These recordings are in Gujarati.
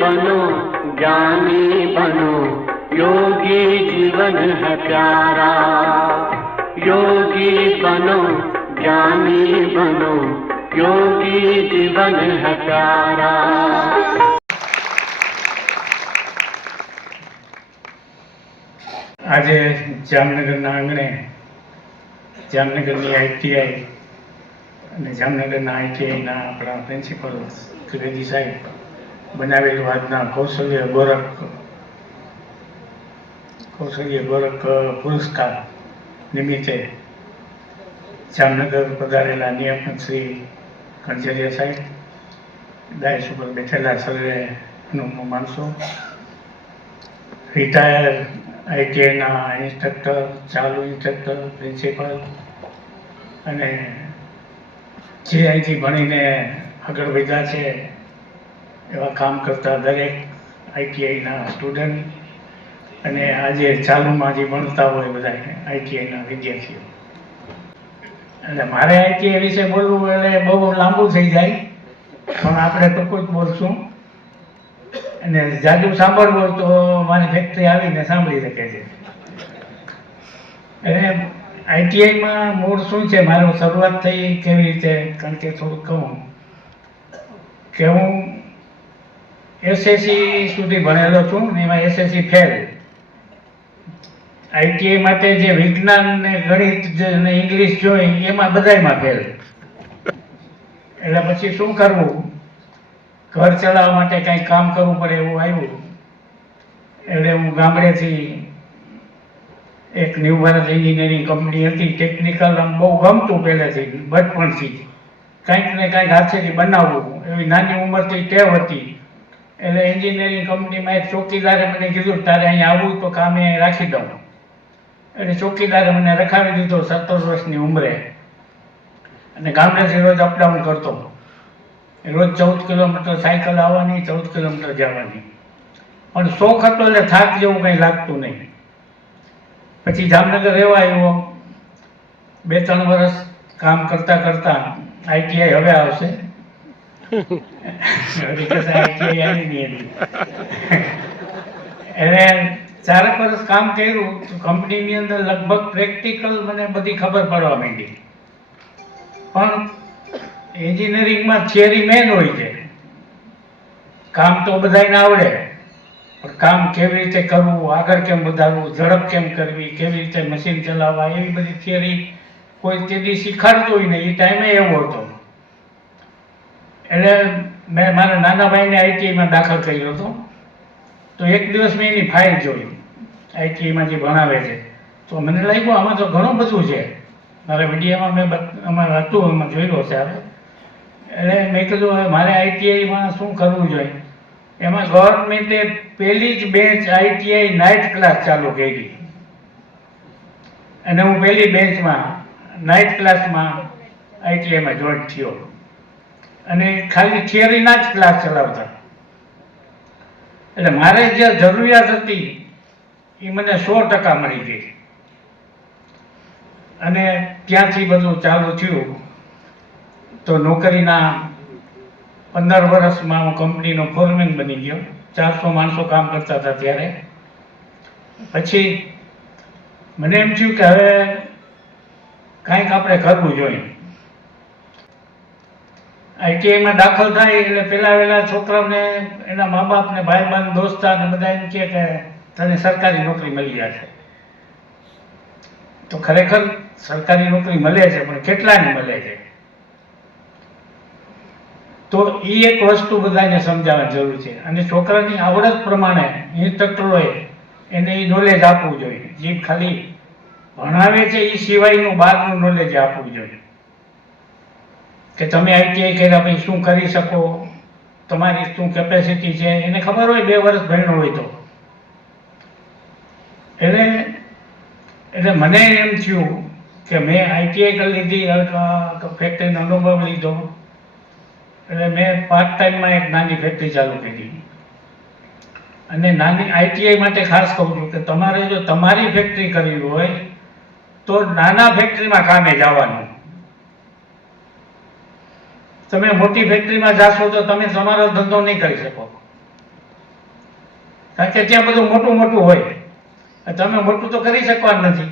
बनो ज्ञानी बनो, योगी जीवन है प्यारा। योगी बनो ज्ञानी बनो, योगी जीवन है प्यारा। આજે જામનગરના આંગણે જામનગરની આઈટીઆઈ અને જામનગરના આઈટીઆઈના આપણા પ્રિન્સિપલ ત્રિવેદી સાહેબ બનાવેલું આજના કૌશલ્ય ગોરખ પુરસ્કાર નિમિત્તે જામનગર પધારેલા નિયામક શ્રી કણઝરિયા સાહેબ, ડાયસ ઉપર બેઠેલા સર્વે અનુભવ માણસો, રિટાયર આઈટીઆઈના ઇન્સ્ટ્રક્ટર, ચાલુ ઇન્સ્ટ્રક્ટર, પ્રિન્સિપલ અને જે અહીંથી ભણીને આગળ વધ્યા છે એવા કામ કરતા દરેક આઈટીઆઈના સ્ટુડન્ટ અને આજે ચાલુમાં જે ભણતા હોય બધા આઈટીઆઈના વિદ્યાર્થીઓ. એટલે મારે આઈટીઆઈ વિશે બોલવું એટલે બહુ લાંબુ થઈ જાય, પણ આપણે ટૂંકું જ બોલશું. અને જાજુ સાંભળવું હોય તો મારી ફેક્ટરી આવીને સાંભળી શકે છે. એટલે આઈટીઆઈમાં મૂળ શું છે, મારું શરૂઆત થઈ કેવી રીતે, કારણ કે થોડુંક કહું કે હું એસએસસી સુધી ભણેલો છું ને એમાં એસએસસી ફેલ. આઈટીઆઈ માટે જે વિજ્ઞાન ને ગણિત ને ઇંગ્લિશ જોઈ એમાં બધાયમાં ફેલ. એટલે પછી શું કરવું, ઘર ચલાવવા માટે કંઈક કામ કરવું પડે એવું આવ્યું. એટલે હું ગામડેથી એક ન્યૂ ભારત એન્જિનિયરિંગ કંપની હતી, ટેકનિકલ આમ બહુ ગમતું પહેલેથી, બચપણથી કંઈક ને કંઈક હાથેથી બનાવવું એવી નાની ઉંમરથી ટેવ હતી. એટલે એન્જિનિયરિંગ કંપનીમાં એક ચોકીદારે મને કીધું તારે અહીંયા આવવું તો કામે રાખી દઉં. એટલે ચોકીદારે મને રખાવી દીધો 17 વર્ષની ઉંમરે, અને ગામડેથી રોજ અપડાઉન કરતો. રોજ 14 કિલોમીટર સાયકલ આવવાની, 14 કિલોમીટર જવાની. પણ શોખ હતો એટલે થાક જેવું કંઈ લાગતું નહીં. પછી જામનગર રહેવા આવ્યો, 2-3 વર્ષ કામ કરતા કરતા આઈટીઆઈ હવે આવશે, આઈટીઆઈ આવી નહીં હતી. એટલે 4 વર્ષ કામ કર્યું તો કંપનીની અંદર લગભગ પ્રેક્ટિકલ મને બધી ખબર પડવા માંડી. પણ એન્જિનિયરિંગમાં થિયરી મેન હોય છે, કામ તો બધાને આવડે, પણ કામ કેવી રીતે કરવું, આગળ કેમ વધારવું, ઝડપ કેમ કરવી, કેવી રીતે મશીન ચલાવવા, એવી બધી થિયરી કોઈ તેથી શીખવાડતું હોય ને એ ટાઈમે એવો હતો. એટલે મેં મારા નાના ભાઈને આઈટીઆઈમાં દાખલ કર્યો હતો. તો એક દિવસ મેં એની ફાઇલ જોઈ, આઈટીઆઈમાં જે ભણાવે છે. તો મને લાગ્યું આમાં તો ઘણું બધું છે. મારા વિડીયોમાં મેં અમારે હતું એમાં જોયું હશે આવે. એટલે મેં કીધું હવે મારે આઈટીઆઈમાં શું કરવું જોઈએ. એમાં ગવર્મેન્ટે પહેલી જ બેન્ચ આઈટીઆઈ નાઇટ ક્લાસ ચાલુ કરી, અને હું પહેલી બેન્ચમાં નાઇટ ક્લાસમાં આઈટીઆઈમાં જોઈન્ટ થયો. અને ખાલી થિયરીના જ ક્લાસ ચલાવતા. એટલે મારે જે જરૂરિયાત હતી એ મને 100% મળી ગઈ. અને ત્યાંથી બધું ચાલુ થયું. તો નોકરીના 15 વર્ષમાં હું કંપનીનો ફોરમેન બની ગયો. 400 માણસો કામ કરતા હતા ત્યારે. પછી મને એમ થયું કે હવે કાંઈક આપણે કરવું જોઈએ. આઈટીઆઈમાં દાખલ થાય એટલે પહેલાં છોકરાઓને એના મા બાપને ભાઈબંધ દોસ્તાર ને બધા એમ કહે કે તને સરકારી નોકરી મળી જશે. તો ખરેખર સરકારી નોકરી મળે છે, પણ કેટલાને મળે છે? તો એ એક વસ્તુ બધાને સમજાવવાની જરૂર છે. અને છોકરાની આવડત પ્રમાણે ઇન્સ્ટ્રક્ટરોએ એને એ નોલેજ આપવું જોઈએ. જે ખાલી ભણાવે છે એ સિવાયનું બહારનું નોલેજ આપવું જોઈએ. કે તમે આઈટીઆઈ કર્યા પછી શું કરી શકો, તમારી શું કેપેસિટી છે, એને ખબર હોય 2 વર્ષ ભણ્યો હોય તો. એટલે મને એમ થયું કે મેં આઈટીઆઈ કરી લીધી, ફેક્ટરીનો અનુભવ લીધો. એટલે મેં પાર્ટ ટાઈમમાં એક નાની ફેક્ટરી ચાલુ કરી. અને નાની આઈટીઆઈ માટે ખાસ કહું છું કે તમારે જો તમારી ફેક્ટરી કરવી હોય તો નાના ફેક્ટરીમાં કામે જવાનું. તમે મોટી ફેક્ટરીમાં જાશો તો તમે તમારો ધંધો નહીં કરી શકો. કારણ કે ત્યાં બધું મોટું મોટું હોય, તમે મોટું તો કરી શકવાના નથી,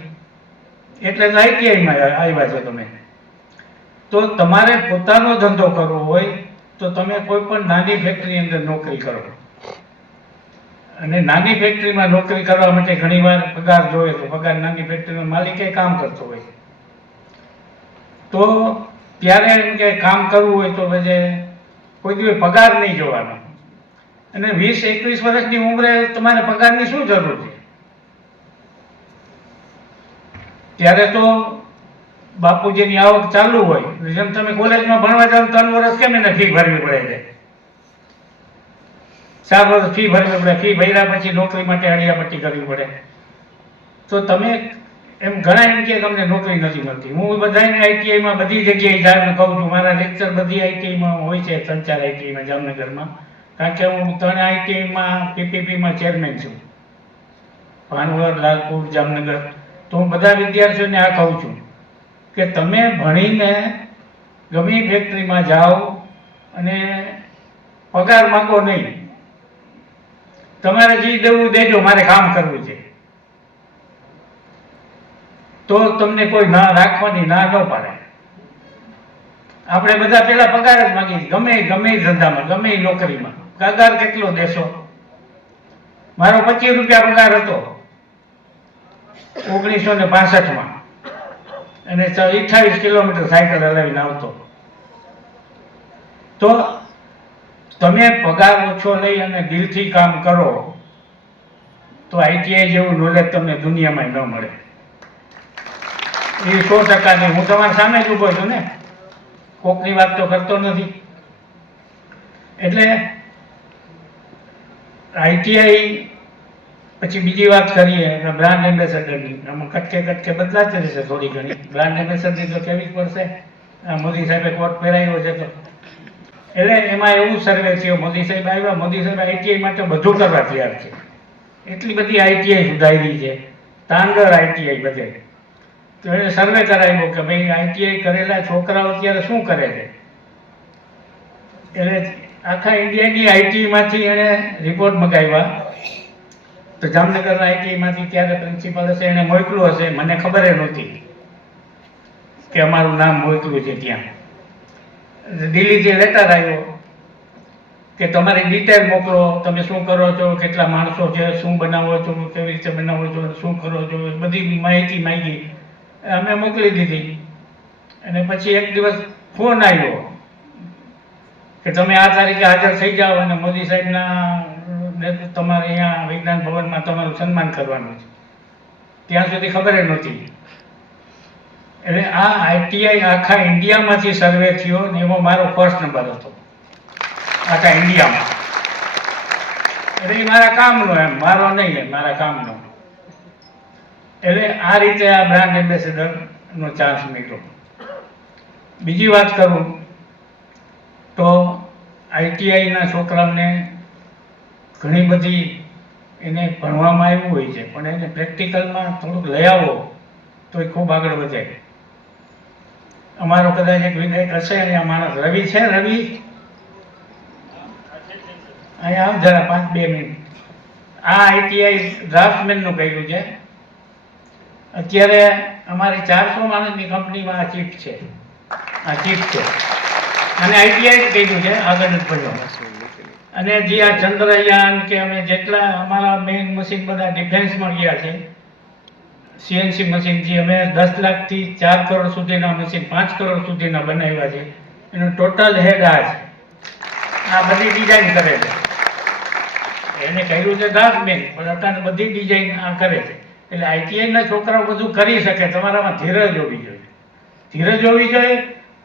એટલે તો આઈટીઆઈમાં આવ્યા છો તમે. તો તમારે પોતાનો ધંધો કરવો હોય તો તમે કોઈ પણ નાની ફેક્ટરીની અંદર નોકરી કરો, અને નાની ફેક્ટરીમાં નોકરી કરવા માટે ઘણીવાર પગાર જોઈએ, તો પગાર નાની ફેક્ટરીનો માલિકે કામ કરતો હોય, તો ત્યારે એમ કે કામ કરવું હોય તો પછી કોઈ દિવસ પગાર નહીં જોવાનો, અને 20-21 વર્ષની ઉંમરે તમારે પગારની શું જરૂર છે? ત્યારે તો બાપુજીની આવક ચાલુ હોય, જેમ તમે કોલેજમાં ભણવા જાઓ 3 વર્ષ કેમ એને ફી ભરવી પડે છે, 4 વર્ષ ફી ભરવી પડે, ફી ભર્યા પછી નોકરી માટે હળિયાપટ્ટી કરવી પડે. તો તમે એમ ઘણા એમ કે તમને નોકરી નથી મળતી. હું બધાને આઈટીઆઈમાં બધી જગ્યાએ જાણને કહું છું, મારા લેક્ચર બધી આઈટીઆઈમાં હોય છે, 3-4 આઈટીઆઈમાં જામનગરમાં, કારણ કે હું 3 આઈટીઆઈમાં પીપીપીમાં ચેરમેન છું, ભાનવર, લાલપુર, જામનગર. તો હું બધા વિદ્યાર્થીઓને આ કહું છું કે તમે ભણીને ગમે ફેક્ટરીમાં જાઓ અને પગાર માંગો નહીં, તમારે જે દેવું દેજો, મારે કામ કરવું છે, તો તમને કોઈ ના રાખવાની ના ન પાડે. આપણે બધા પેલા પગાર જ માંગીએ, ગમે ધંધામાં, ગમે નોકરીમાં. પગાર કેટલો દેશો? મારો 25 રૂપિયા પગાર હતો 1965માં, અને 28 કિલોમીટર સાયકલ હલાવીને આવતો. તો તમે પગાર ઓછો લઈ અને દિલથી કામ કરો તો આઈટીઆઈ જેવું નોલેજ તમને દુનિયામાં ન મળે. એ 100%. હું તમારી સામે જ ઊભો છું ને, કોકની વાત તો કરતો નથી. એટલે આઈટીઆઈ પછી બીજી વાત કરીએ બ્રાન્ડ એમ્બેસેડરની. આમાં કટકે બદલાતી રહેશે થોડી ઘણી. બ્રાન્ડ એમ્બેસેડરની તો કેવી જ પડશે. મોદી સાહેબે કોટ પહેરાવ્યો છે તો એટલે એમાં એવું સર્વે થયો, મોદી સાહેબ આવ્યા, મોદી સાહેબ આઈટીઆઈ માટે બધું કરવા તૈયાર છે. એટલી બધી આઈટીઆઈ સુધારી છે, તાંગર આઈટીઆઈ બધે. તો એને સર્વે કરાવ્યો કે ભાઈ આઈટીઆઈ કરેલા છોકરાઓ અત્યારે શું કરે છે. એટલે આખા ઇન્ડિયાની આઈટીમાંથી એણે રિપોર્ટ મગાવ્યા. તો જામનગરના આઈટીઆઈમાંથી ત્યારે પ્રિન્સિપાલ હશે એને મોકલું હશે, મને ખબર નહોતી કે અમારું નામ મોકલું છે ત્યાં. દિલ્હીથી લેટર આવ્યો કે તમારી ડિટેલ મોકલો, તમે શું કરો છો, કેટલા માણસો છે, શું બનાવો છો, કેવી રીતે બનાવો છો, શું કરો છો, બધી માહિતી માંગી. અમે મોકલી દીધી. અને પછી એક દિવસ ફોન આવ્યો કે તમે આ તારીખે હાજર થઈ જાઓ અને મોદી સાહેબના તમારે અહીંયા વિજ્ઞાન ભવનમાં તમારું સન્માન કરવાનું છે. ત્યાં સુધી ખબર નહોતી. એટલે આ આઈટીઆઈ આખા ઇન્ડિયામાંથી સર્વે થયો ને એમાં મારો ફર્સ્ટ નંબર હતો આખા ઇન્ડિયામાં. એટલે એ મારા કામનો, એમ મારો નહીં, મારા કામનો. એટલે આ રીતે આ બ્રાન્ડ એમ્બેસેડરનો ચાન્સ મળ્યો. બીજી વાત કરું તો આઈટીઆઈના છોકરાઓને ઘણી બધી એને ભણવામાં આવ્યું હોય છે, પણ એને પ્રેક્ટિકલમાં થોડુંક લઈ આવો તો એ ખૂબ આગળ વધે. અમારો કદાચ એક વિધાયક હશે અહીંયા માણસ, રવિ છે, રવિ અહીંયા આવ જરા 5-2 મિનિટ. આ આઈટીઆઈ ડ્રાફ્ટમેનનું કર્યું છે. અત્યારે અમારી 400 માણસની કંપનીમાં આ ચીફ છે, આ ચીફ છે, અને આઈટીઆઈ કર્યું છે, આગળ જ ભણ્યો. અને જે આ ચંદ્રયાન કે અમે જેટલા અમારા મેઇન મશીન બધા ડિફેન્સમાં ગયા છે, સીએનસી મશીન જે અમે 10 લાખથી 4 કરોડ સુધીના મશીન, 5 કરોડ સુધીના બનાવ્યા છે, એનું ટોટલ હેડ આ છે. આ બધી ડિઝાઇન કરે છે. એને કહ્યું છે ડ્રાફ્ટમેન, પણ અત્યારે બધી ડિઝાઇન આ કરે છે. એટલે આઈટીઆઈના છોકરાઓ બધું કરી શકે. તમારામાં ધીરજ હોવી જોઈએ, ધીરજ હોવી જોઈએ.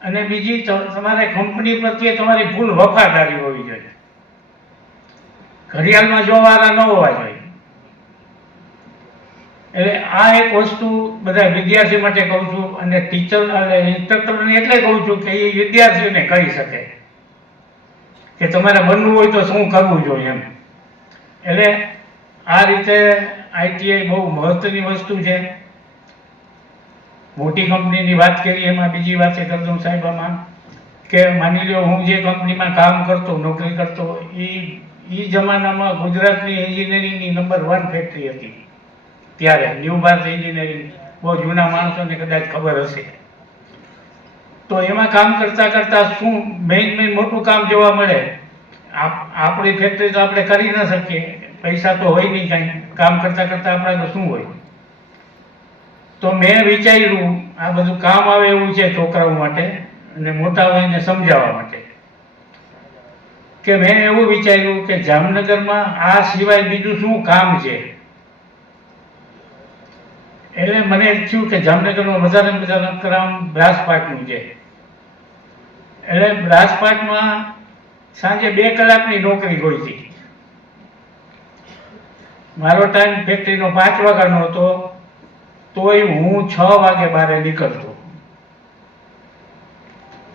અને બીજી તમારે કંપની પ્રત્યે તમારી ફૂલ વફાદારી હોવી જોઈએ. ઘડિયાળમાં જોવાના ન હોવા જોઈએ. એટલે આ એક વસ્તુ બધા વિદ્યાર્થી માટે કહું છું, અને ટીચર અને ઇન્સ્ટ્રક્ટરને એટલે કહું છું કે એ વિદ્યાર્થીઓને કહી શકે કે તમારે બનવું હોય તો શું કરવું જોઈએ એમ. એટલે આ રીતે આઈટીઆઈ બહુ મહત્વની વસ્તુ છે. મોટી કંપનીની વાત કરીએ, એમાં બીજી વાત એ કરી દઉં સાહેબ આમાં કે માની લો હું જે કંપનીમાં કામ કરતો, નોકરી કરતો, એ જમાનામાં ગુજરાતની એન્જિનિયરિંગની નંબર 1 ફેક્ટરી હતી ત્યારે, ન્યૂ ભારત એન્જિનિયરિંગ. બહુ જૂના માણસોને કદાચ ખબર હશે. તો એમાં કામ કરતા કરતા શું મેઇન મોટું કામ જોવા મળે. આપણી ફેક્ટરી તો આપણે કરી ન શકીએ, પૈસા તો હોય નહીં કાંઈ, કામ કરતા કરતા આપણે તો શું હોય. તો મેં વિચાર્યું આ બધું કામ આવે એવું છે છોકરાઓ માટે અને મોટા હોય એને સમજાવવા માટે, કે મેં એવું વિચાર્યું કે જામનગરમાં આ સિવાય બીજું શું કામ છે. એટલે મને થયું કે જામનગરમાં વધારે વધારે કામ બ્રાસપાટનું છે. એટલે બ્રાસપાટમાં સાંજે 2 કલાકની નોકરી હોય છે. મારો ટાઈમ ફેક્ટરીનો 5 વાગ્યાનો હતો, તોય હું 6 વાગે બહાર નીકળતો.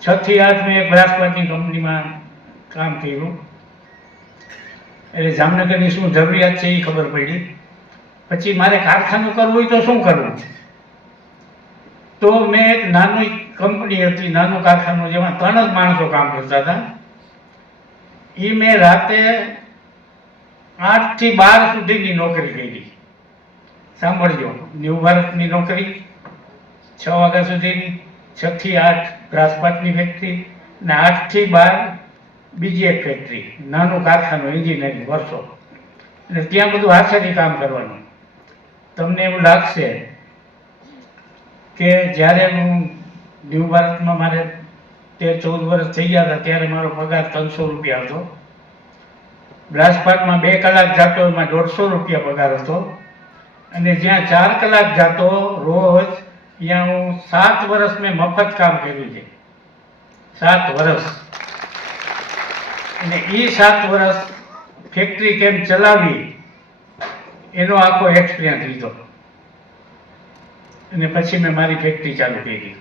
6 થી 8 મેં બ્રાસપાટની કંપનીમાં કામ કર્યું. એટલે જામનગરની શું જરૂરિયાત છે એ ખબર પડી. પછી મારે કારખાનું કરવું હોય તો શું કરવું? તો મેં એક નાની કંપની હતી, નાનું કારખાનું, જેમાં 3 જ માણસો કામ કરતા હતા. એ મેં રાતે 8 થી 12 સુધીની નોકરી કરી. સાંભળજો, ન્યૂ ભારતની નોકરી 6 વાગ્યા સુધીની, 6 થી 8 બ્રાસપાટની ફેક્ટરી, ને 8 થી 12 બીજી એક ફેક્ટરી, નાનું કારખાનું, એન્જિનિયરિંગ વર્ષો. એટલે ત્યાં બધું હાથેથી કામ કરવાનું. તમને એવું લાગશે કે જ્યારે હું ન્યૂ ભારતમાં મારે 13-14 વર્ષ થઈ ગયા હતા ત્યારે મારો પગાર 300 રૂપિયા હતો. બ્રાસપાટમાં 2 કલાક જતો એમાં 150 રૂપિયા પગાર હતો. અને જ્યાં 4 કલાક જતો રોજ, ત્યાં હું 7 વર્ષ મેં મફત કામ કર્યું છે. 7 વર્ષ. અને એ 7 વર્ષ ફેક્ટરી કેમ ચલાવી એનો આખો એક્સપિરિયન્સ લીધો. અને પછી મેં મારી ફેક્ટરી ચાલુ કરી.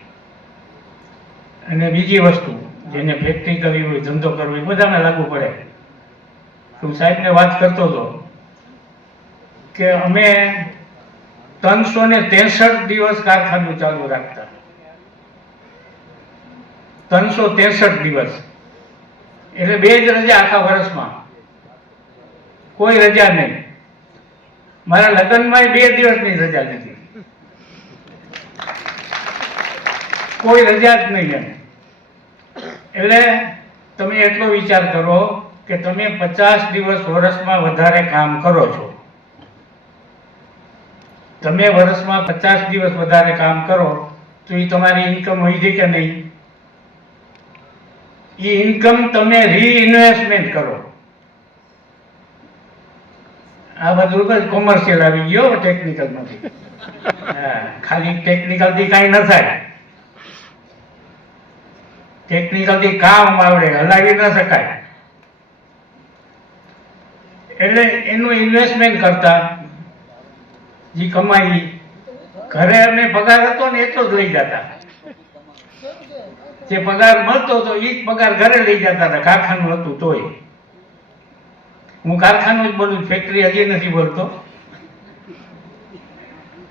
અને બીજી વસ્તુ, જેને ફેક્ટરી કરવી હોય, ધંધો કરવો હોય, બધાને લાગુ પડે. હું સાહેબને વાત કરતો હતો કે અમે 363 દિવસ કારખાનું ચાલુ રાખતા. 363 દિવસ. એટલે 2 જ રજા આખા વર્ષમાં, કોઈ રજા નહીં. મારા લગ્નમાં 2 દિવસની રજા લીધી, કોઈ રજા જ નહીં એમ. એટલે તમે એટલો વિચાર કરો કે તમે 50 દિવસ વર્ષમાં વધારે કામ કરો છો. તમે વર્ષમાં 50 દિવસ વધારે કામ કરો તો એ તમારી ઇન્કમ વધી કે નહીં? એ ઇન્કમ તમે રીઇન્વેસ્ટમેન્ટ કરો. આ બધું કોમર્શિયલ આવી ગયો, ટેકનિકલ નથી. હા, ખાલી ટેકનિકલથી કાંઈ ન થાય. ટેકનિકલથી કામ આવડે, હલાવી ન શકાય. એટલે એનું ઇન્વેસ્ટમેન્ટ કરતા જે કમાઈ, ઘરે અમે પગાર હતો ને એટલો જ લઈ જતા. જે પગાર મળતો હતો એ જ પગાર ઘરે લઈ જતા હતા, કારખાનું હતું તોય. હું કારખાનું જ બોલું, ફેક્ટરી હજી નથી બોલતો.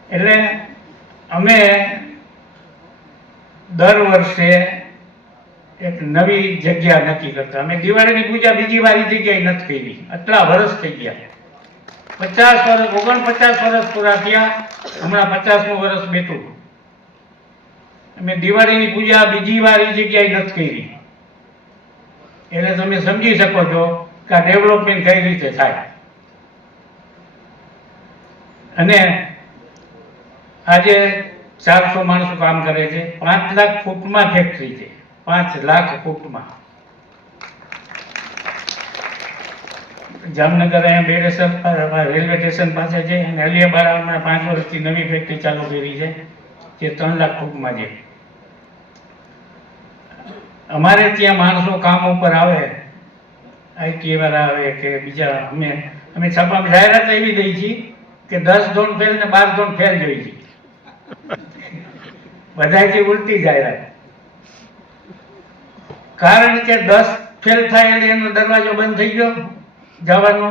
એટલે અમે દર વર્ષે એક નવી જગ્યા નક્કી કરતા. અમે દિવાળીની પૂજા બીજી વાર એ જગ્યાએ નથી કરી. આટલા વર્ષ થઈ ગયા, 50 વર્ષ, 49 વર્ષ પૂરા થયા. હમણાં 50મું વર્ષ બેઠું. અમે દિવાળીની પૂજા બીજી વાર એ જગ્યાએ નથી કરી. એટલે તમે સમજી શકો છો કે આ ડેવલપમેન્ટ કઈ રીતે થાય. અને આજે 400 માણસો કામ કરે છે. 5 લાખ ફૂટમાં ફેક્ટરી છે, 5 લાખ ફૂટમાં. જામનગર અહીંયા બેડેસર રેલવે સ્ટેશન પાસે છે, અને અલિયાબાડામાં 5 વર્ષથી નવી ફેક્ટરી ચાલુ કરી છે જે 3 લાખ ફૂટમાં છે. અમારે ત્યાં માણસો કામ ઉપર આવે, આઈટી વાળા આવે કે બીજા, અમે છાપામાં જાહેરાત એવી દઈ છીએ કે 10 ધોરણ ફેલ ને 12 ધોરણ ફેલ જોઈ છે. બધાથી ઉલટી જાહેરાત. કારણ કે 10 ફેલ થાય એટલે એનો દરવાજો બંધ થઈ ગયો જવાનો,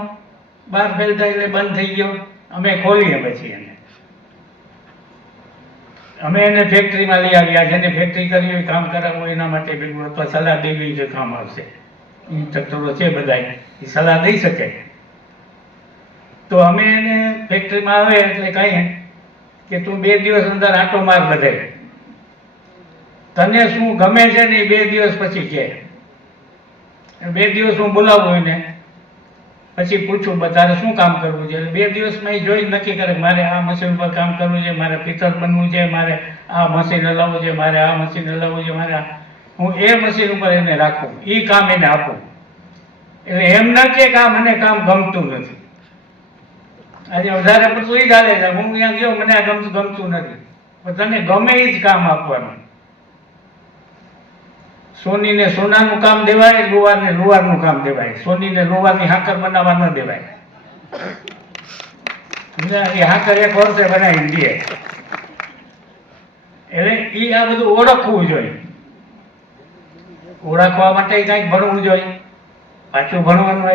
12 ફેલ થાય એટલે બંધ થઈ ગયો. અમે ખોલીએ પછી એને. અમે એને ફેક્ટરીમાં લઈ આવ્યા, જેને ફેક્ટરી કરી હોય કામ કરાવવું એના માટે ભેગું, અથવા સલાહ દેવી જે કામ આવશે, ઇન્સ્ટ્રક્ટરો છે બધા, એ સલાહ દઈ શકે. તો અમે એને ફેક્ટરીમાં આવે એટલે કહીએ કે તું 2 દિવસ અંદર આંટો માર બધે, તને શું ગમે છે ને એ 2 દિવસ પછી કે. 2 દિવસ હું બોલાવું એને, પછી પૂછું તારે શું કામ કરવું છે. 2 દિવસમાં એ જોઈ નક્કી કરે મારે આ મશીન પર કામ કરવું છે, મારે પિત્તળ બનવું છે, મારે આ મશીન હલાવવું છે, મારે આ મશીન હલાવવું છે, મારે હું એ મશીન ઉપર એને રાખું, એ કામ એને આપું. એટલે એમ ના કે આ મને કામ ગમતું નથી. આજે વધારે પડતું એ ચાલે છે, હું ત્યાં ગયો મને આ ગમતું નથી, પણ તને ગમે એ જ કામ આપવાનું. સોનીને સોનાનું કામ દેવાય, લુહારને લુહારનું કામ દેવાય. સોનીને લોહારની હાકર બનાવવા ન દેવાય. એ હાકર 1 વર્ષે બનાવી દે. એટલે એ આ બધું ઓળખવું જોઈએ. ઓળખવા માટે કંઈક ભણવું જોઈએ. પાછું ભણવાનું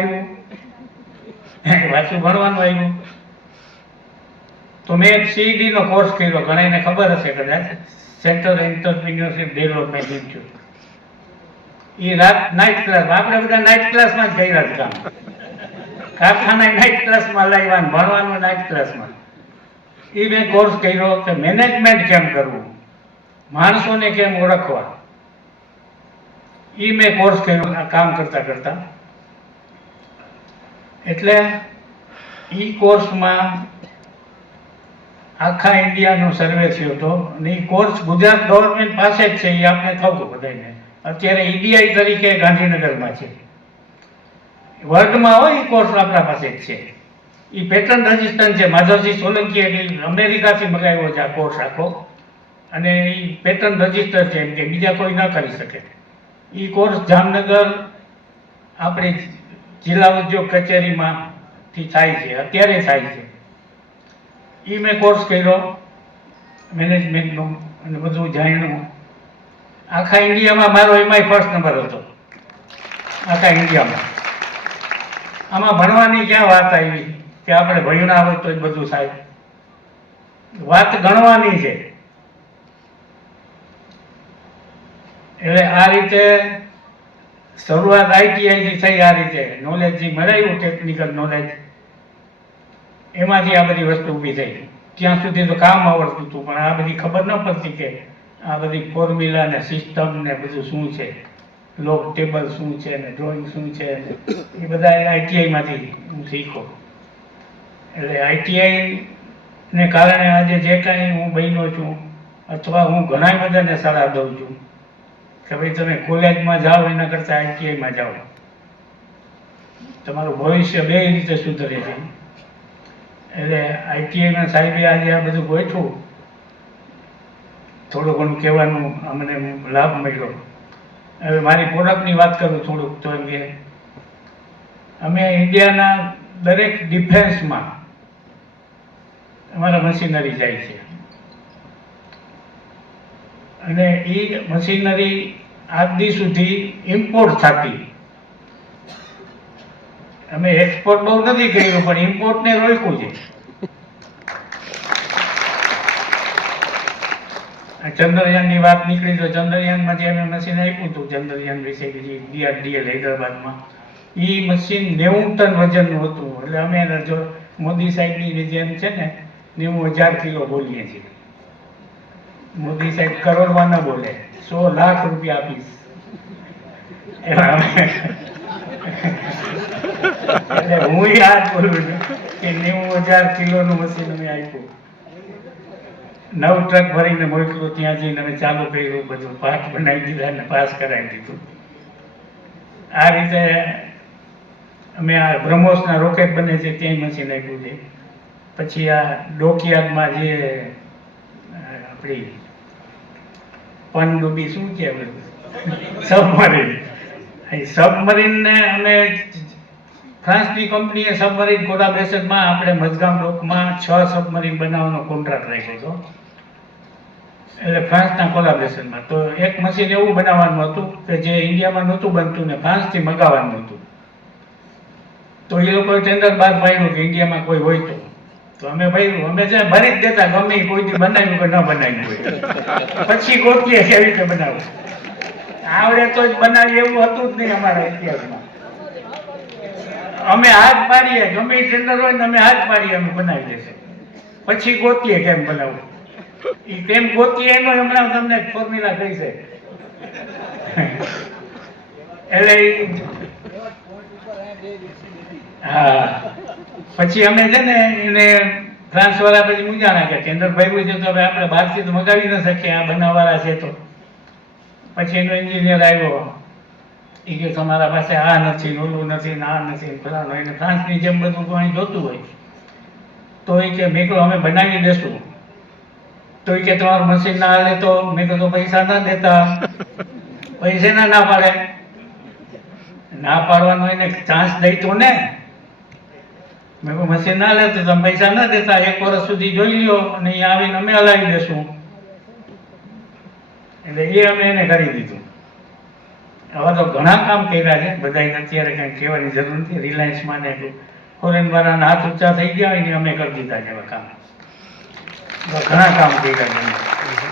આવ્યું. તો મેં એક CED નો કોર્સ કર્યો, ઘણાને ખબર હશે કદાચ, સેન્ટર એન્ટરપ્રિન્યોરશિપ ડેવલપમેન્ટ ઇન્સ્ટિટ્યૂટ. એ નાઇટ ક્લાસ, આપણે બધા નાઇટ ક્લાસમાં જ કર્યા જ કામ. કારખાના નાઇટ ક્લાસમાં લાવ્યા, ભણવાનું નાઇટ ક્લાસમાં. એ મેં કોર્સ કર્યો કે મેનેજમેન્ટ કેમ કરવું, માણસોને કેમ ઓળખવા. એ મેં કોર્સ કર્યો આ કામ કરતા. એટલે એ કોર્સમાં આખા ઇન્ડિયાનો સર્વે થયો હતો, અને એ કોર્સ ગુજરાત ગવર્મેન્ટ પાસે જ છે, એ આપણે ખબર બધાને. અત્યારે EDI તરીકે ગાંધીનગરમાં છે. વર્લ્ડમાં હોય એ કોર્સ આપણા પાસે જ છે. એ પેટર્ન રજિસ્ટર છે. માધવજી સોલંકી અમેરિકાથી મંગાવ્યો છે આ કોર્સ આખો, અને એ પેટર્ન રજિસ્ટર છે, એમ કે બીજા કોઈ ન કરી શકે. એ કોર્સ જામનગર આપણી જિલ્લા ઉદ્યોગ કચેરીમાંથી થાય છે, અત્યારે થાય છે. એ મેં કોર્સ કર્યો મેનેજમેન્ટનો, અને બધું જાણ્યું. આખા ઇન્ડિયામાં મારો એમાંય ફર્સ્ટ નંબર હતો, આખા ઇન્ડિયામાં. આમાં ભણવાની ક્યાં વાત આવી કે આપણે ભણ્યા હોય તો જ બધું થાય? વાત ગણવાની છે. એટલે આ રીતે શરૂઆત ITI થી થઈ. આ રીતે નોલેજ જે મળ્યું, ટેકનિકલ નોલેજ, એમાંથી આ બધી વસ્તુ ઊભી થઈ. ત્યાં સુધી તો કામ આવડતું હતું, પણ આ બધી ખબર ન પડતી કે આ બધી ફોર્મ્યુલા ને સિસ્ટમ ને બધું શું છે, લોગ ટેબલ શું છે ને ડ્રોઈંગ શું છે, એ બધા ITI માંથી હું શીખો. એટલે ITI ને કારણે આજે જે કાંઈ હું બન્યો છું, અથવા હું ઘણા બધાને સલાહ દઉં છું કે ભાઈ તમે કોલેજમાં જાઓ એના કરતાં ITIમાં જાઓ, તમારું ભવિષ્ય 2 રીતે સુધરે છે. એટલે ITIમાં સાહેબે આજે આ બધું ગોઠવું, થોડું ઘણું કહેવાનું અમને લાભ મળ્યો. હવે મારી પ્રોડક્ટની વાત કરું થોડુંક, તો એમ કે અમે ઇન્ડિયાના દરેક ડિફેન્સમાં અમારા મશીનરી જાય છે, અને એ મશીનરી આજ દી સુધી ઇમ્પોર્ટ થતી. અમે એક્સપોર્ટ બહુ નથી કર્યું, પણ ઇમ્પોર્ટને રોક્યું છે. ચંદ્રયાનની વાત નીકળી તો ચંદ્રયાનમાં જે અમે મશીન આપ્યું હતું, ચંદ્રયાન વિશે DRDL હૈદરાબાદમાં, એ મશીન 90 ટન વજનનું હતું. એટલે અમે જો મોદી સાહેબની જેમ છે ને 90,000 કિલો બોલીએ છીએ. મોદી સાહેબ કરોડમાં ન બોલે, 100 લાખ રૂપિયા આપીશ. એટલે હું યાદ બોલું છું કે 90,000 કિલોનું મશીન અમે આપ્યું. 9 ટ્રક ભરીને મોકલું, ત્યાં જઈને અમે ચાલુ કર્યું, બધું પાઠ બનાવી દીધા અને પાસ કરાવી દીધું. આ રીતે અમે આ બ્રહ્મોસના રોકેટ બને છે ત્યાં મશીન આપ્યું છે. પછી આ ડોકયાર્ડમાં જે આપણી પનડુબી શું કહેવાય, સબમરીન, એ સબમરીનને અમે ફ્રાન્સની કંપનીએ સબમરીન કોલાબરેશનમાં આપણે મઝગામ ડોકમાં 6 સબમરીન બનાવવાનો કોન્ટ્રાક્ટ રાખ્યો હતો. એટલે ફ્રાન્સના કોલાબરેશનમાં તો એક મશીન એવું બનાવવાનું હતું કે જે ઇન્ડિયામાં નહોતું બનતું ને ફ્રાન્સથી મંગાવવાનું હતું. તો એ લોકોએ ટેન્ડર બહાર પાડ્યું કે ઇન્ડિયામાં કોઈ હોય તો તો અમે ભાઈ અમે છે ભરી જ દેતા, ગમે ઈ કોઈ દી બનાવ્યું કે ન બનાવ્યું હોય. પછી ગોતીએ કેવી રીતે બનાવવું. આવડે તો જ બનાવી એવું હતું જ નહીં અમારા ઇતિહાસમાં. અમે હાથ પાડીએ, ગમે ઈ ટેન્ડર હોય ને અમે હાથ પાડીએ, અમે બનાવી દેશે. પછી ગોતીએ કેમ બનાવવું. ઈ કેમ ગોતીએ એનો હમણાં તમને ફોર્મ્યુલા કહી છે. એટલે હા, પછી અમે છે ને એને ફ્રાન્સ વાળા પછી મૂંઝાણા કે ટેન્ડર ભર્યું છે તો હવે આપણે બહારથી તો મગાવી ન શકીએ, આ બનાવવાળા છે તો. પછી એનો એન્જિનિયર આવ્યો, એ કે તમારા પાસે આ નથી, ઓલું નથી, આ નથી, ફલાણું. એને ફ્રાન્સની જેમ બધું પાણી જોતું હોય તો એ કે મેં કહ્યું અમે બનાવી દેશું. તો એ કે તમારું મશીન ના હાલે તો? મેં કહ્યું પૈસા ના દેતા. પૈસા ના પાડે, ના પાડવાનો એને ચાન્સ દઈ તો ને. મેં કહ્યું મશીન ના લે તો તમે પૈસા ના દેતા, 1 વર્ષ સુધી જોઈ લ્યો અને અહીંયા આવીને અમે હલાવી દેશું. એટલે એ અમે એને કરી દીધું. હવે તો ઘણા કામ કર્યા છે બધાને, અત્યારે કંઈ કહેવાની જરૂર નથી. રિલાયન્સમાં ને ફોરેન વાળાના હાથ ઊંચા થઈ ગયા હોય ને અમે કરી દીધા છે કામ. ઘણા કામ કર્યા છે.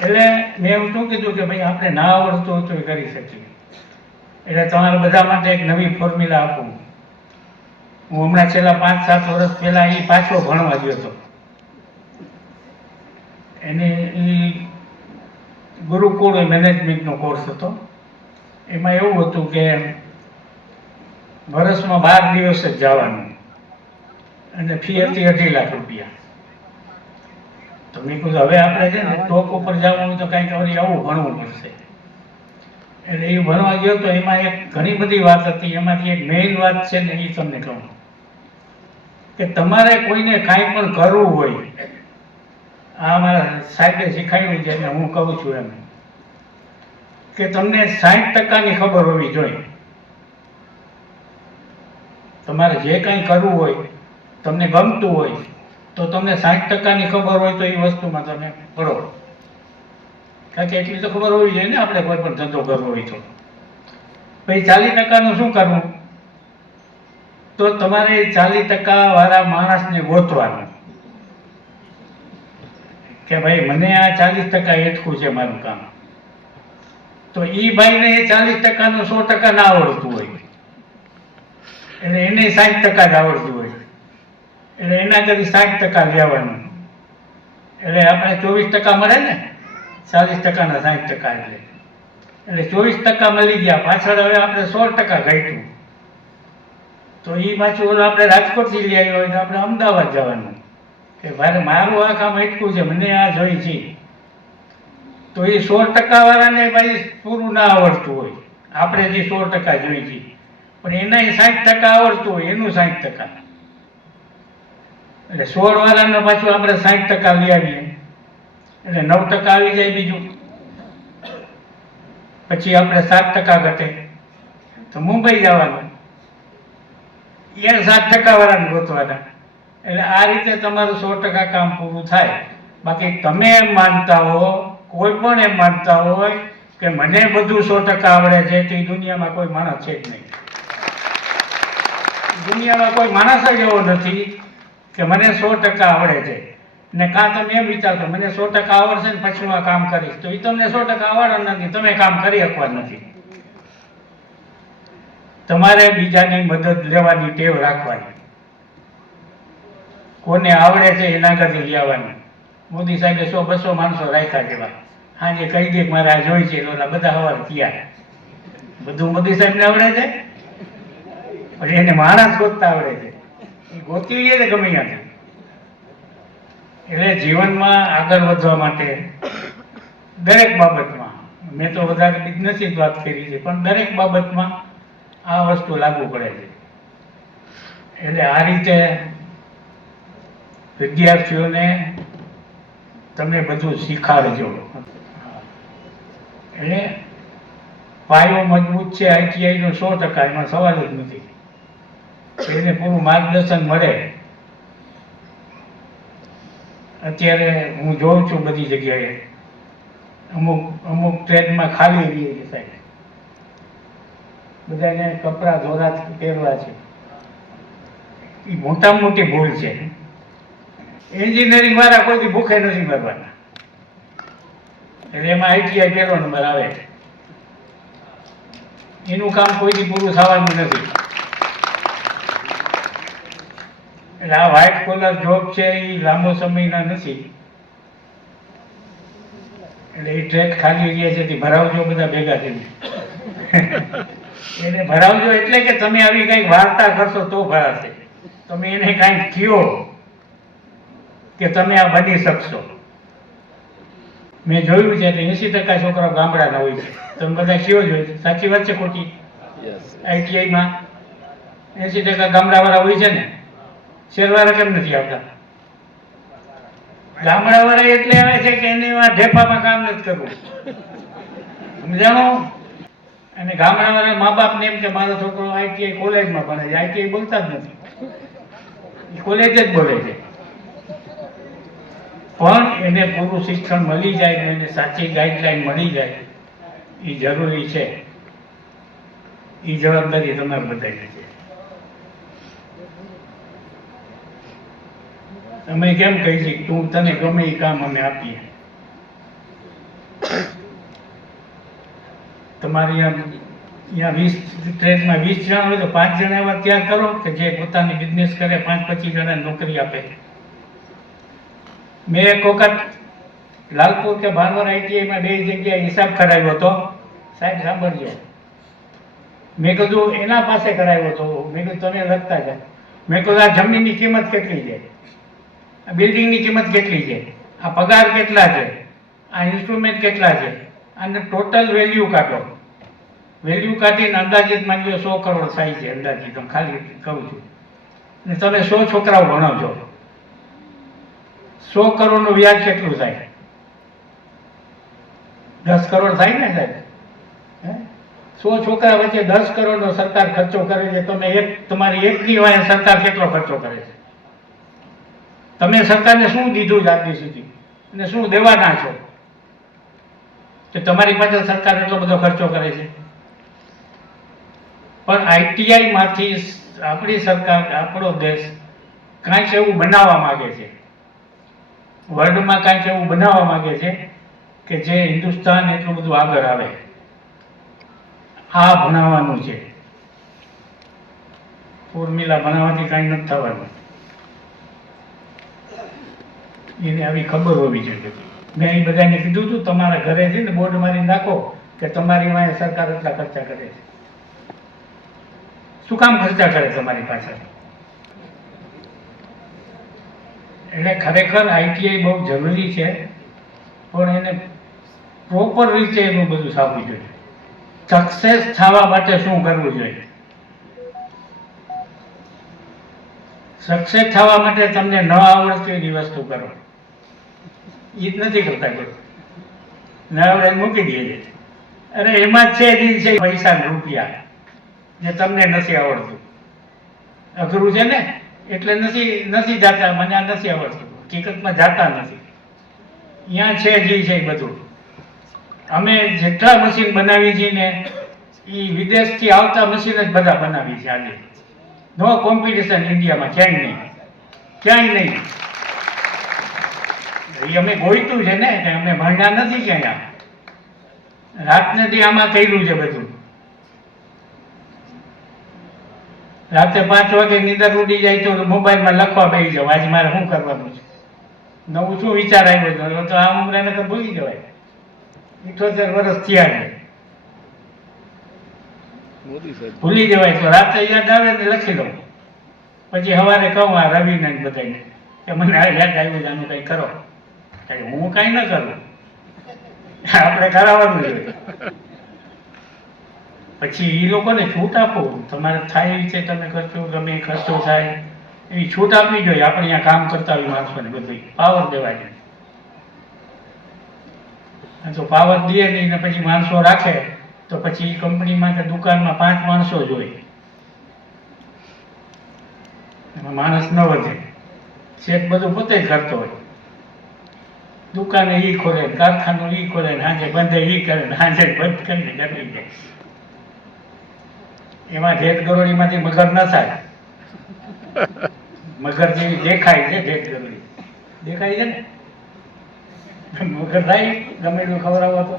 એટલે મેં એવું શું કીધું કે ભાઈ આપણે ના આવડતું હોય તો એ કરી શકીએ. એટલે તમારા બધા માટે એક નવી ફોર્મ્યુલા આપું. હું હમણાં છેલ્લા 5-7 વર્ષ પહેલા એ પાછો ભણવા ગયો હતો. એને ગુરુકુળ મેનેજમેન્ટનો કોર્સ હતો. એમાં એવું હતું કે વર્ષમાં 12 દિવસ જ જવાનું અને ફી હતી 2.5 લાખ રૂપિયા. તો મેં કીધું હવે આપણે છે ને ટોપ ઉપર જવાનું તો કાંઈક હવે આવું ભણવું પડશે. એટલે એ ભણવા ગયો તો એમાં એક ઘણી બધી વાત હતી. એમાંથી એક મેઇન વાત છે ને એ તમને કહું કે તમારે કોઈને કાંઈ પણ કરવું હોય, આ મારા સાહેબે શીખાયું છે અને હું કહું છું એમ કે તમને 60%ની ખબર હોવી જોઈએ. તમારે જે કંઈ કરવું હોય, તમને ગમતું હોય તો તમને 60%ની ખબર હોય તો એ વસ્તુમાં તમે કરો. કારણ કે એટલી તો ખબર હોવી જોઈએ ને આપણે કોઈ પણ ધંધો કરવો હોય તો. પછી 40%નું શું કરવું? તો તમારે 40% વાળા માણસને ગોતવાનું કે ભાઈ મને આ 40% એટકું છે મારું કામ. તો એ ભાઈને એ 40%નું 100% ના આવડતું હોય, એટલે એને 60% જ આવડતું હોય, એટલે એના કરી 60% લેવાનું. એટલે આપણે 24% મળે ને, 40%ના 60% એટલે 24% મળી ગયા. પાછળ હવે આપણે 16% ઘટ્યું. તો એ પાછું ઓલું આપણે રાજકોટથી લઈ આવ્યો હોય તો આપણે અમદાવાદ જવાનું કે ભાઈ મારું આ કામ એટલું છે, મને આ જોઈ છે. તો એ 16% વાળાને ભાઈ પૂરું ના આવડતું હોય, આપણે જે 16% જોઈ છે, પણ એના 60% આવડતું હોય, એનું 60%. એટલે 16 વાળાને પાછું આપણે 60% લઈ આવીએ એટલે 9% આવી જાય બીજું. પછી આપણે 7% ઘટે તો મુંબઈ જવાનું, એ 7% વાળાને ગોતવાના. એટલે આ રીતે તમારું 100% કામ પૂરું થાય. બાકી તમે એમ માનતા હો, કોઈ પણ એમ માનતા હોય કે મને બધું 100% આવડે છે, તો એ દુનિયામાં કોઈ માણસ છે જ નહીં. દુનિયામાં કોઈ માણસ જ એવો નથી કે મને 100% આવડે છે. ને કાં તમે એમ વિચારતો મને 100% આવડશે ને પછી હું આ કામ કરીશ, તો એ તમને 100% આવડે નથી, તમે કામ કરી શકવા નથી. તમારે બીજાની મદદ લેવાની ટેવ રાખવાની. કોને આવડે છે એના આગળથી લેવાની. મોદી સાહેબે 100-200 માણસો રાખ્યા જેવા. હાજે કહી દે મારે આ જોઈ છે, ઓલા બધા હવાલ થયા. બધું મોદી સાહેબને આવડે છે, પછી એને માણસ ગોતતા આવડે છે. એ ગોતી લે ને ગમે ત્યાંથી. એટલે જીવનમાં આગળ વધવા માટે દરેક બાબતમાં, મેં તો વધારે બિઝનેસની જ વાત કરી છે, પણ દરેક બાબતમાં આ વસ્તુ લાગુ પડે છે. એટલે આ રીતે વિદ્યાર્થીઓને તમે બધું શીખાડજો. એટલે પાયો મજબૂત છે આઈટીઆઈનો 100%, એમાં સવાલ જ નથી. એને પૂરું માર્ગદર્શન મળે. અત્યારે હું જોઉં છું બધી જગ્યાએ અમુક ટ્રેનમાં ખાલી રહી છે સાહેબ, બધાને કપડાં ધોરા પહેરવા છે. એ મોટામાં મોટી ભૂલ છે. એન્જિનિયરિંગ વાળા કોઈ ભૂખે નથી મરવાના, એટલે એમાં આઈટીઆઈ પહેલો નંબર આવે છે. એનું કામ કોઈથી પૂરું થવાનું નથી. એટલે આ વ્હાઇટ કોલર જોબ છે એ લાંબો સમયના નથી. એટલે એ ટ્રેક ખાલી રહ્યા છે તે ભરાવજો બધા ભેગા થઈને. એને ભરાવજો એટલે કે તમે આવી કંઈક વાર્તા કરશો તો ભરાશે. તમે એને કાંઈક કહો કે તમે આ બની શકશો. મેં જોયું છે એટલે 80% છોકરાઓ ગામડાના હોય છે. તમે બધા કયો જોઈએ, સાચી વાત છે ખોટી? આઈટીઆઈમાં 80% ગામડાવાળા હોય છે ને, શહેરવાળા કેમ નથી આવતા? ગામડાવાળા એટલે આવે છે કે એને ઢેફામાં કામ નથી કરવું, સમજાણો? અને ગામડાવાળા મા બાપને એમ કે મારો છોકરો આઈટીઆઈ કોલેજમાં ભણે છે, આઈટીઆઈ બોલતા જ નથી, એ કોલેજ જ બોલે છે. પણ એને પૂરું શિક્ષણ મળી જાય ને એને સાચી ગાઈડલાઈન મળી જાય એ જરૂરી છે. એ જવાબદારી તમારે બધાની છે. અમે કેમ કહી છીએ તું તને ગમે એ કામ અમે આપીએ. તમારી અહીંયા 20 ટ્રેડમાં 20 જણા હોય તો 5 જણા એવા તૈયાર કરો કે જે પોતાની બિઝનેસ કરે, 5-25 જણા નોકરી આપે. મેં એક વખત લાલપુર કે ભાનવર આઈટીઆઈમાં 2 જગ્યાએ હિસાબ કરાવ્યો હતો. સાહેબ સાંભળજો, મેં કીધું એના પાસે કરાવ્યો હતો. મેં કીધું તમે લખતા જાય. મેં કીધું આ જમીનની કિંમત કેટલી છે, આ બિલ્ડિંગની કિંમત કેટલી છે, આ પગાર કેટલા છે, આ ઇન્સ્ટ્રુમેન્ટ કેટલા છે, અને ટોટલ વેલ્યુ કાઢો. વેલ્યુ કાઢીને અંદાજિત માની લો 100 કરોડ થાય છે અંદાજિત, હું ખાલી કહું છું. અને તમે 100 છોકરાઓ ભણાવજો, 100 કરોડનું વ્યાજ કેટલું થાય? 10 કરોડ થાય ને સાહેબ? 100 છોકરા વચ્ચે 10 કરોડનો સરકાર ખર્ચો કરે છે. તમે તમારી એકની વાય સરકાર કેટલો ખર્ચો કરે છે? તમે સરકારને શું દીધું છે આજ સુધી અને શું દેવાના છો કે તમારી પાસે સરકાર એટલો બધો ખર્ચો કરે છે? પણ આઈટીઆઈ માંથી આપણી સરકાર, આપણો દેશ કાંઈક એવું બનાવવા માંગે છે, વર્લ્ડમાં કાંઈક એવું બનાવવા માંગે છે કે જે હિન્દુસ્તાન એટલું બધું આગળ આવે. આ ભણાવવાનું છે. ફોર્મ્યુલા ભણાવવાથી કાંઈ નથી થવાનું. એને આવી ખબર હોવી જોઈએ. મેં એ બધાને કીધું હતું તમારા ઘરે છે ને બોર્ડ મારી નાખો કે તમારી વાંહે સરકાર એટલા ખર્ચા કરે છે. શું કામ ખર્ચા કરે તમારી પાસે? એટલે ખરેખર આઈટીઆઈ બહુ જરૂરી છે, પણ એને પ્રોપર રીતે એનું બધું થવું જોઈએ. સક્સેસ થવા માટે શું કરવું જોઈએ? સક્સેસ થવા માટે તમને ન આવડતી એવી વસ્તુ કરો. એ જ નથી કરતા કોઈ. ન આવડે મૂકી દે છે. અરે એમાં જ છે પૈસા ને રૂપિયા, જે તમને નથી આવડતું. અઘરું છે ને એટલે નથી જાતા. મને આ નથી આવડતું, હકીકતમાં જાતા નથી. અહીંયા છે જે છે બધું. અમે જેટલા મશીન બનાવી છીએ ને એ વિદેશથી આવતા મશીન જ બધા બનાવી છે આજે. નો કોમ્પિટિશન ઇન્ડિયામાં ક્યાંય નહીં, ક્યાંય નહીં. એ અમે ગોઈતું છે ને કે અમે ભણ્યા નથી ક્યાંય. રાતને દી આમાં કર્યું છે બધું. રાતે 5 વાગે નીંદર ઉડી જાય તો મોબાઈલમાં લખવા બેસી જાવ આજે મારે શું કરવાનું છે, નવું શું વિચાર આવ્યો છે. તો આ ઉંમરે તો ભૂલી જવાય. 78 વર્ષ થયા છે, ભૂલી જવાય. તો રાતે યાદ આવે ને લખી દઉં, પછી સવારે કહું આ રવિને બધાને કે મને આ યાદ આવ્યું છે, આનું કંઈ કરો. હું કાંઈ ન કરું, આપણે કરાવવાનું જોઈએ. પછી એ લોકોને છૂટ આપો. તમારે થાય એવી છે તમે ખર્ચો, ગમે એ ખર્ચો થાય એવી છૂટ આપવી જોઈએ. આપણે અહીંયા કામ કરતા હોય માણસોને બધું પાવર દેવાય. તો પાવર દે નહીં ને પછી માણસો રાખે તો પછી કંપનીમાં કે દુકાનમાં 5 માણસો જ હોય, એમાં માણસ ન વધે. ચેક બધું પોતે જ કરતો હોય. દુકાને ઈ ખોલે, કારખાનું ઈ ખોલે, સાંજે બંધે ઈ કરે, સાંજે બંધ કરીને ગરમી જાય. એમાં ઢેટ ગરોળીમાંથી મગર ન થાય. મગર જેવી દેખાય છે ઢેટ ગરોળી, દેખાય છે ને? વગર થાય ગમે એટલું ખવડાવો તો.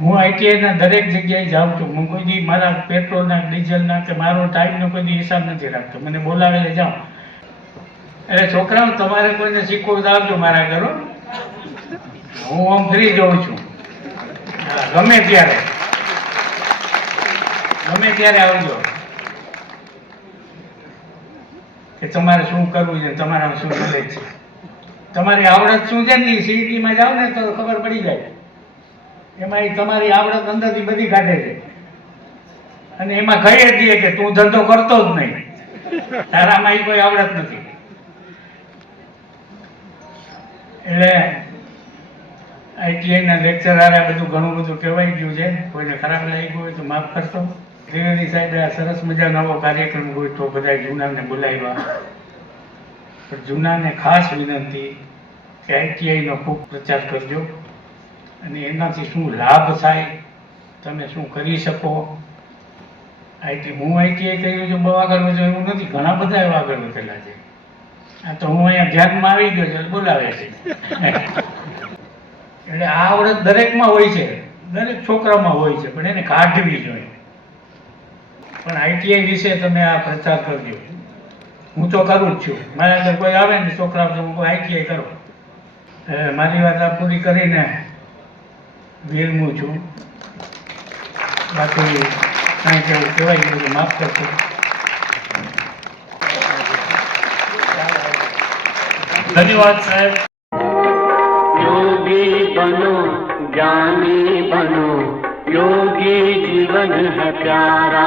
હું ITI ના દરેક જગ્યાએ જાઉં છું. હું કોઈ દી મારા પેટ્રોલના ડીઝલના કે મારો ટાઈમનો કોઈ દી હિસાબ નથી રાખતો. મને બોલાવે એટલે જાઉં. એટલે છોકરાઓ તમારે કોઈને શીખવું તો આવજો મારા ઘરો. હું આમ ફ્રી જોઉં છું. હા, ગમે ત્યારે આવજો કે તમારે શું કરવું છે, તમારા શું નોલેજ છે, તમારી આવડત શું છે ને. CET માં જાઓ ને તો ખબર પડી જાય. એમાં તમારી આવડત અંદરથી બધી કાઢે છે અને એમાં કહી જ દે કે તું ધંધો કરતો જ નહીં, તારામાં કોઈ આવડત નથી. એટલે ITI ના લેક્ચર આ બધું ઘણું બધું કહેવાઈ ગયું છે. કોઈને ખરાબ લાગ્યું હોય તો માફ કરશો. ત્રિવેદી સાહેબે આ સરસ મજાનો નવો કાર્યક્રમ ગોઠવો, બધા જૂનાને બોલાવ્યા. પણ જૂનાને ખાસ વિનંતી કે ITI નો ખૂબ પ્રચાર કરજો અને એનાથી શું લાભ થાય, તમે શું કરી શકો. હું ITI કર્યું છું, બહુ આગળ વધ્યો એવું નથી. ઘણા બધા એવા આગળ વધેલા છે. આ તો હું અહીંયા ધ્યાનમાં આવી ગયો છે બોલાવે છે. એટલે આ આવડત દરેકમાં હોય છે, દરેક છોકરામાં હોય છે, પણ એને કાઢવી જોઈએ. પણ ITI વિશે તમે આ પ્રચાર કરજો. હું તો કરું જ છું. મારા અંદર કોઈ આવે ને છોકરાઓ તો હું ITI કરો. મારી વાત આ પૂરી કરીને વિરમું છું. બાકી કાંઈ કેવું કહેવાય ગયું તો માફ કરશો. ધન્યવાદ સાહેબ. योगी बनो ज्ञानी बनो, योगी जीवन है प्यारा।